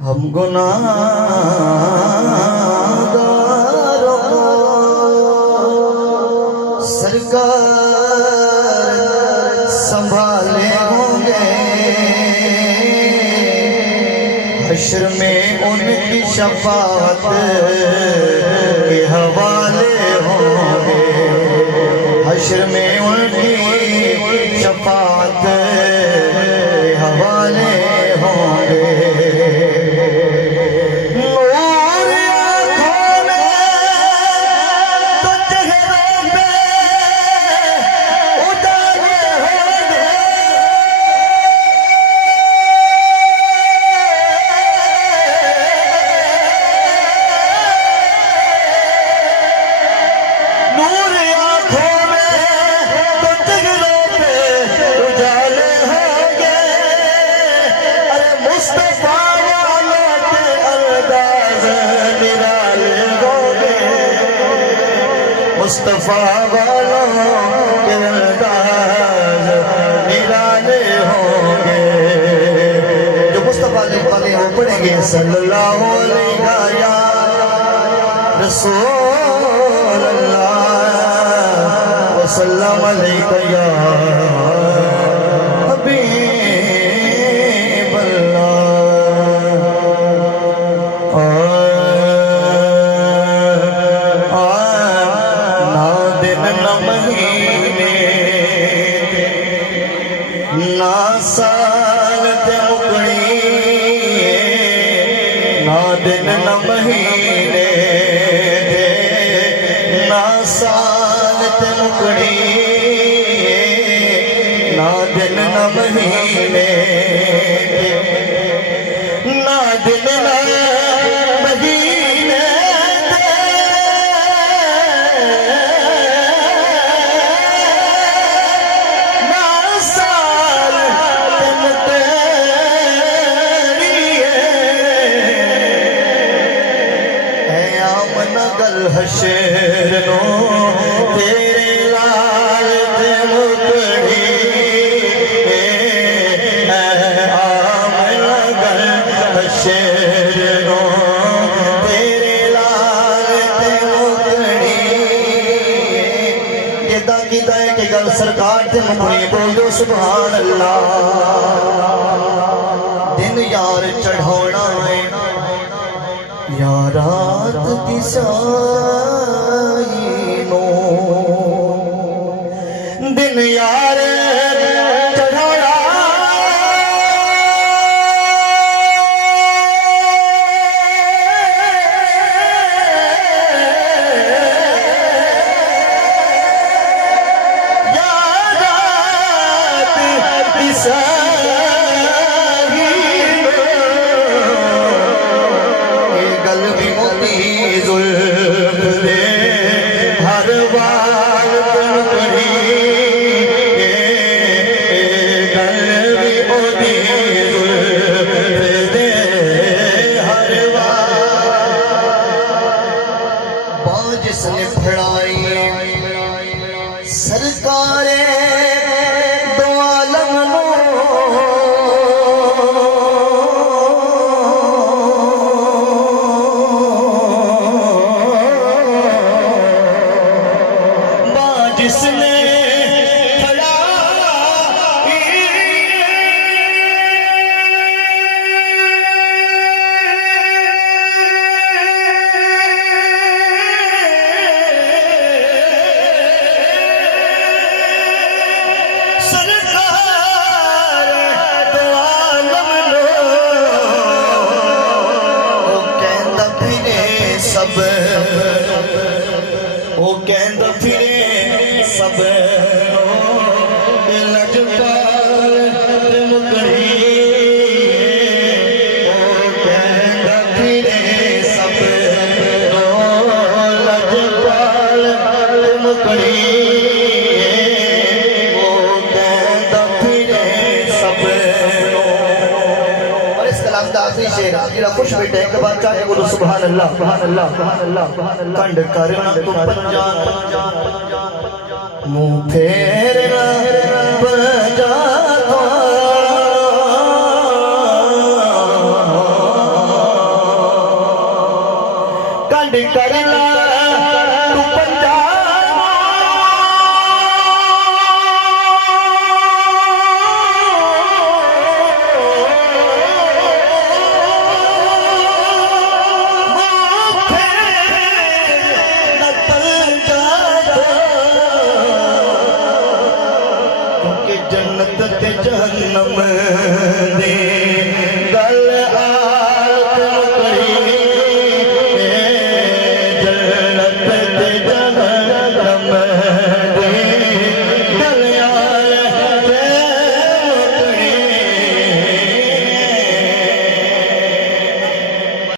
हम गुनाहगारों को सरकार संभाले होंगे, हश्र में उनकी शफाअत के हवाले होंगे, हश्र में उनकी शफाअत के हवाले होंगे। मुस्तफा वालों के अंदाज निराले होंगे। जो मुस्तफा वाले हो पढ़ेंगे सल्लल्लाहु अलैहि या रसूल अल्लाह वसल्लम अलैका या हबीब ना साल ते मुकड़ी, ना दिन न महीने दे, ना साल ते मुकड़ी, ना दिन न महीने दे, ना दिन न महीने दे, ना साल हशर नो तेरे लाल ते मुकड़ी आमनगर हशर नो तेरे लाल ते मुकड़ी। किदा किदा है कि गल सरकार ते मुकड़ी बोलो सुभान अल्लाह। दिन यार चढ़ाना है या रात की साइनो, दिन यार चढ़ाया या रात की हर बाल मुकड़ी गल भी ओदी दे हर बाल जिसने फड़ाई सरकारे दो आलम जिसने फड़ा सरकार दो आलम लो वो कहंदा फिरे सब, वो कहंदा फिरे सब लजपाल मुकड़ी, वो कहंदा फिरे सब लजपाल मुकड़ी, वो कहंदा फिरे सब। और इस कलाम का आखिरी शेर मेरा खुश बेटे एक बार चाहे बोलो सुभान अल्लाह सुभान अल्लाह सुभान अल्लाह कंड करना तो पंजान मुँह फेरना करना तू पंजाब क्योंकि जन्नत ते जहन्नम